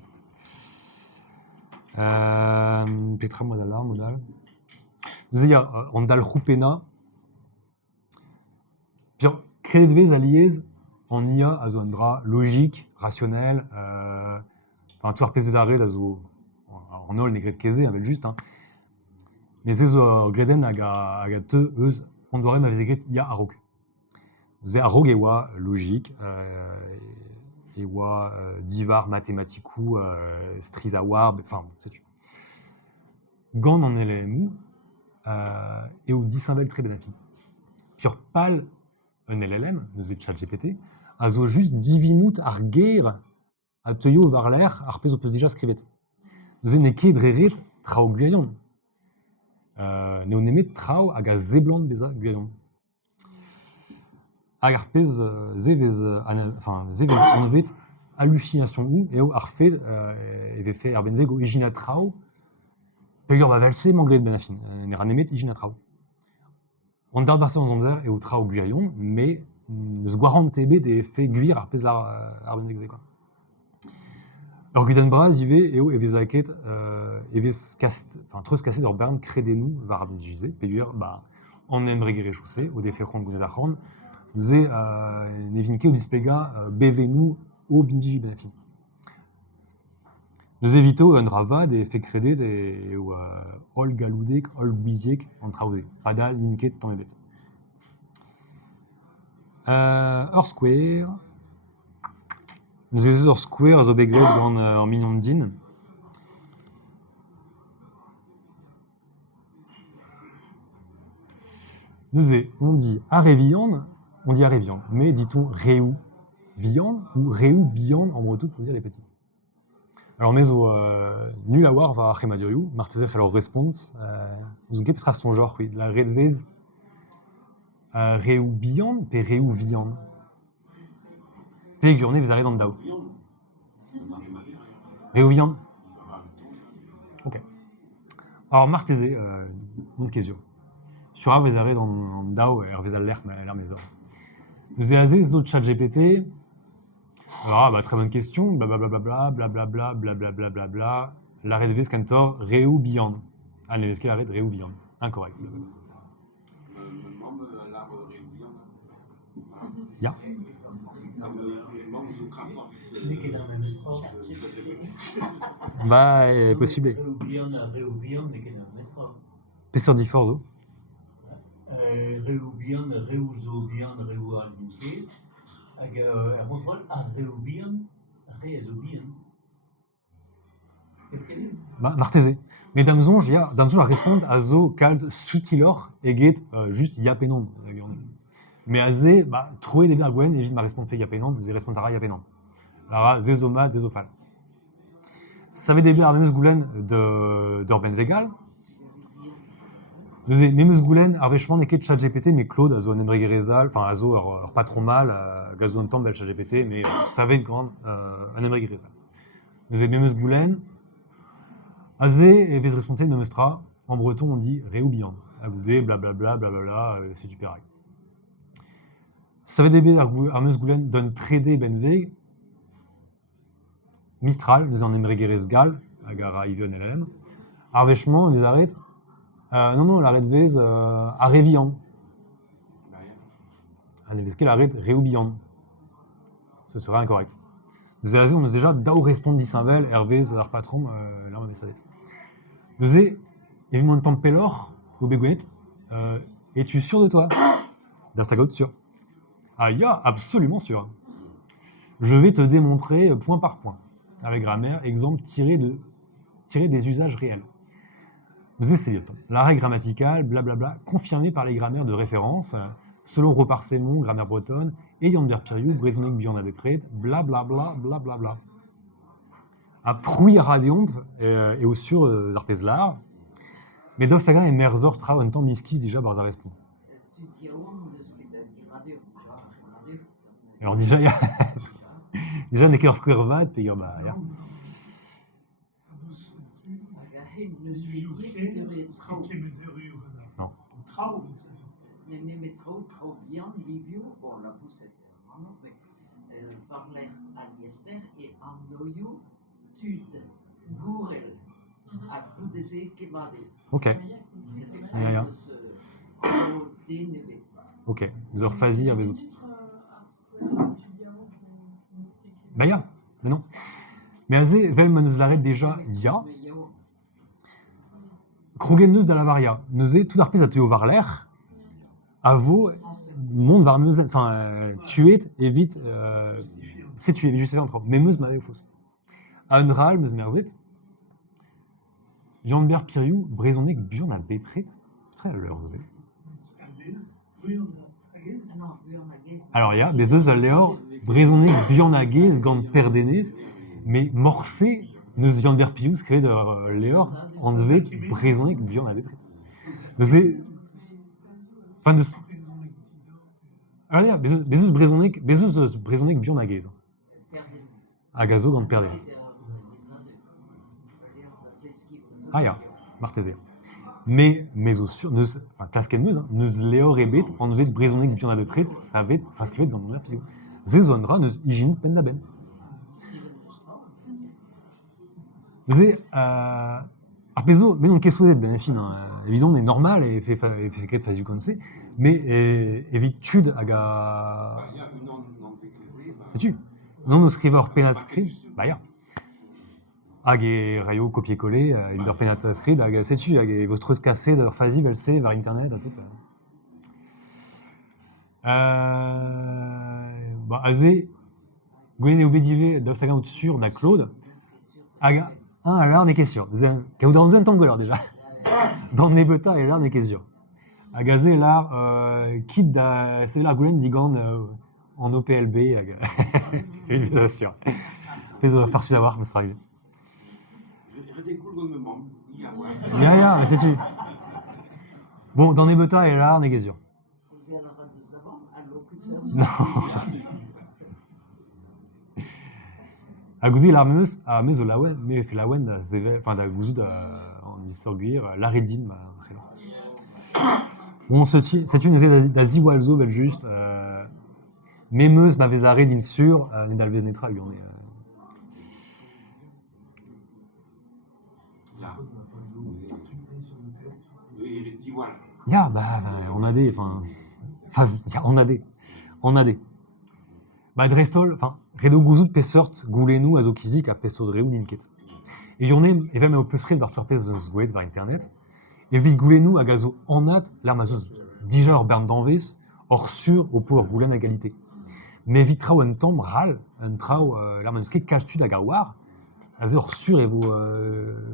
test. Petra modal. Nous dire on dal rupena. Puis créer de vez alliés en IA à zondra logique, rationnel. Enfin tout arpes des arrêts en ol negret keze avec juste. Mais ces greden aga te eus on doit même avec IA arog. Nous arog et wa logique. Et wa divar mathématicou strizawar enfin sais-tu gant en LMU et au dissimvel très bénéfique sur pal un LLM nous est ChatGPT azo juste divinut argeir a teio varler arpez opus déjà scrivet nous est neke dreret trao guyon neonemet trao aga zebland beza guyon agarpez zevez enfin zevez envet hallucination ou et au arfed et fait erbenvego igina trao pegor ba velse manglé de benafin ne ranemet igina trao on dard barse en zomzer et au trao guyon mais ne sguarant tb des faits guir arpez la erbenvexe quoi alors Guden Braz ive et au evez aket evez cast enfin treus cassé d'or bern crédez-nous va rabendigiser peguir bah on aimerait guérir chaussé au défait ron gunezachron nous est nevinke ou displega bevenu au bindigi benafin. Nous évitons un ravad et fait crédit et ol galoudek, ol guiziek en traudé. Padal, linket, tant et bête. Square. Nous avons Square, zo begret en mignon de din. On dit aréviande, mais dit-on réou viande ou réou biande en breton pour dire les petits. Alors, mais nul à voir va Achemadioriou, Martezech alors répond, nous avons peut-être son genre, oui, la redvez réou biande, pe réou viande. Pe gurné vous arrêtez dans le dao. Réou viande. Ok. Alors, Martezé, non de question. Sur A, vous arrêtez dans le dao, et vous allez l'air maison. Nous avons zo ChatGPT. Alors, bah, très bonne question, blablabla, blablabla, blablabla, la redvez cantor réou biande. Ah, n'est-ce qu'il arrête réou viande. Incorrect. Ja. Bah, possible. Pesseur d'Iforzo. Réoubian, réouzobian, réoualinke. Un contrôle à réoubian, réouzobian. Bah, Martezé. Mais Damzon, a répondre à zo calz sutilor et get juste yapenon. Mais à zé, bah, trouver des bergwen et juste ma répondre fait yapenon, vous y répondra yapenon. Alors, zézoma, zézofal. Ça avait des bergwen goulen d'Urban Vegal. Nous avons même goulen, arvechement n'est que ChatGPT, mais Claude, azo un embrégérezal, enfin, azo, pas trop mal, gazo un temps bel ChatGPT, mais ça avait une grande, un embrégérezal. Nous avons même goulen, azé, et vez responsable de Memestra, en breton, on dit réoubian, agoudé, blablabla, blablabla, c'est du pérail. Ça avait des bergwen, armeus goulen, donne trédé benveg, Mistral, nous en embrégérezgal, agara ivion LLM, arvechement, on les arrête, non, la redvez à Révian. Est-ce qu'elle arrête Réoubian? Ce serait incorrect. Nous avons déjà Dao répond d'Issinvel, Hervé, Zadar Patron, là on est ça. Nous avons évidemment un temps Pellor, au Bégonet. Es-tu sûr de toi? D'Astagot sûr. Ah, ya, absolument sûr. Je vais te démontrer point par point, avec grammaire, exemple tiré des usages réels. Nous essayons. L'arrêt grammatical, blablabla, confirmé par les grammaires de référence, selon Repart-Sémon, grammaire bretonne, et Yander Piriou, Brésonique Bion avec Près, blablabla, blablabla. À Prouy Radiomp et au sur Zarpezlar, mais Dovstagan et Merzor Tra un temps miskis déjà Barza répond. Alors déjà, il y a. Déjà, n'est qu'un square puis bah, ya. Non. Mais trop bien, Livio, bon, la pousse était vraiment, mais Varler, Aliester et Andoyou, tud gourel a goudese kebade. Ok, C'était Ja, ja. de ce dénébé. ok. Zur Fazi avec d'autres. Bah ja, mais non. Mais aze, vel meus laret déjà ja, Mais yo, krogen neus da la varia. Neuze tout ar pez a teo var l'air, a vo sans se mont var meus, enfin, tuet evit, c'est tuer, juste faire entre. Mais meus m'avait fausse. A un ral, meus merzet, Jan-Ber Piriou, brezonnek buan a bepret, très leur ze. ah non, buon a guez. Alors, ya, bez eus al lehor, brezonnek buan a gez gant perdenez, mais morse neus Jan-Ber Piriou skrevet lehor, an dve brezonnek buan a bepret. Neuze, enfin, neus, alors, ya, bez eus brezonnek buan a gez. Terre de Nice. Hag a zo gant perdenez. Ah, ya, marteze. Mais au sur, neus, enfin, klasken meus, neus lehor ebet, an vet brezonnek buan a bepret, savet, enfin, skrevet gant Jan-Ber Piriou. Ze zo an dra neus hygienit pen da ben. Neuze, ar pezo, mais non ket souezet ben fin, évidemment, est normal et fait ket fazu konse, mais evit tud hag a... Il y a une non vécusée. Sais-tu? Non, nos skriveur penat skrid, bah ya. Hag e raio copier-coller, evit ur penat skrid, hag sais-tu, hag e vos treuz kase d'ur fazi vel se var internet, a tout. Bah, aze, gwelet eo bedive daostagan out sur da Claude, hag a l'ar ne ket sûr. Kaout an zen tangoleur déjà. Dans nebeta e l'ar ne ket sûr. Hag a ze l'ar kit da se l'ar goulen digant en OPLB, hag evit vez sûr. Pez farci d'avoir, me sera arrivé. Je découle comme membre. Il y a ouais. Ya, sais-tu. Bon, dans nebeta e l'ar ne ket sûr. Posé à la rade de avant, à l'occupeur. Non. A goude l'ar meus, a meus o lawen, me fe lawen da zevel, enfin da gouzout an dissorguir, l'aredin, ma prénom. Bon, c'est une da ziwalzo vel juste, me meus ma vez aredin sur, ne dalvez netra, on est. Là. Et dit voilà. Ya, bah, on a des, enfin, on a des. Bah, drestol, enfin, redo gouzout pesort goulenou a zo kizik a pesod reu ninket. Et yonem, evem eo peus red var turpez zeus gouet var internet, evit goulenou hag a zo anat l'ar ma zeus dija ur bern d'anvez, hor sur o po ur goulen a galite. Mais evit trao un tamm ral, un trao l'ar ma neus ket kastud hag a war, a ze hor sur evo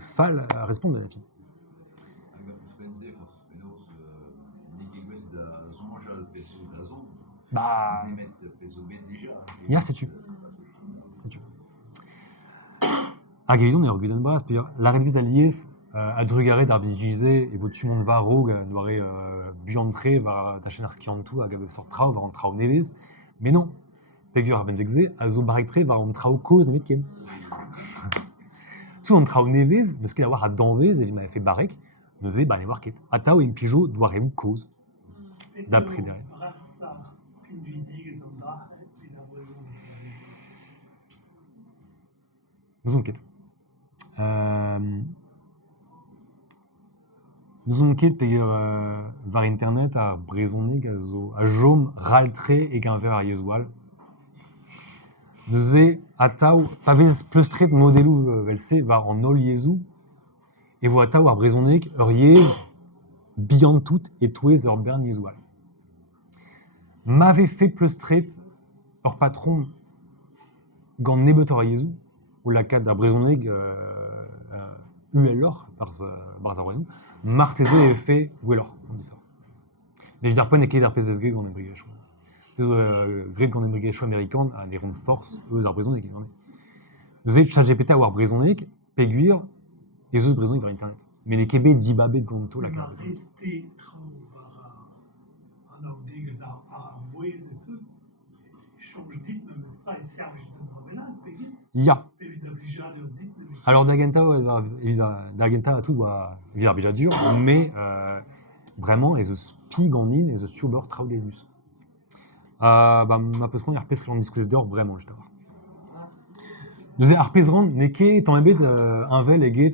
fal a respond ben fi. Bah, ya, sais-tu. Hag evidon ur guden bras, puis la redviz a liez a drugare d'ar binigize e vo tumont var rog doare buantre var tachen ar skiantou hag a sort trao var an trao nevez. Mais non, pegur ar benvekze a zo barektre var an trao koz nemet ken. Tout an trao nevez, neus ket a war a danvez evit ma fe barek, neuze ba ne war ket. Atao en pijo doare ou koz. D'après derrière. Nous on ket. Nous on ket pegur var internet a brezoneg a jom raltre e gant ver ar yezoual. Neuze atao pavez pleustret modelou vel se var an ol yezou e vo atao ar brezoneg ur yez bihan tout et touez ur bern yezoual. M'avait fait pleustret ur patron gant nebet ur yezou ou la kat d'ar brezoneg ULOR par zarouanou, marteze e fait gwellor, on dit ça. Mais je d'ar ket d'ar pez vez gant ebrigachou. Greg gant ebrigachou amérikan a ne rond force eus ar brezoneg. Neuze ChatGPT a war brezoneg, peguir, et eus brezoneg var internet. Mais ne kebe dibabet ganto la kat brezoneg. Reste trao var an audegez ar voez et tout, change dit même stra et serge d'un ravenat, pegit, Ya. evit da blijad ur dit, mais Alors d'Argenta a tout doit vivre déjà dur, mais vraiment et eus pig en in et eus tuber traudenus. Bah ma peus prendre pes en discuss d'or vraiment juste avoir. Neuze ar pezran, ne ket tamm ebet un vel eget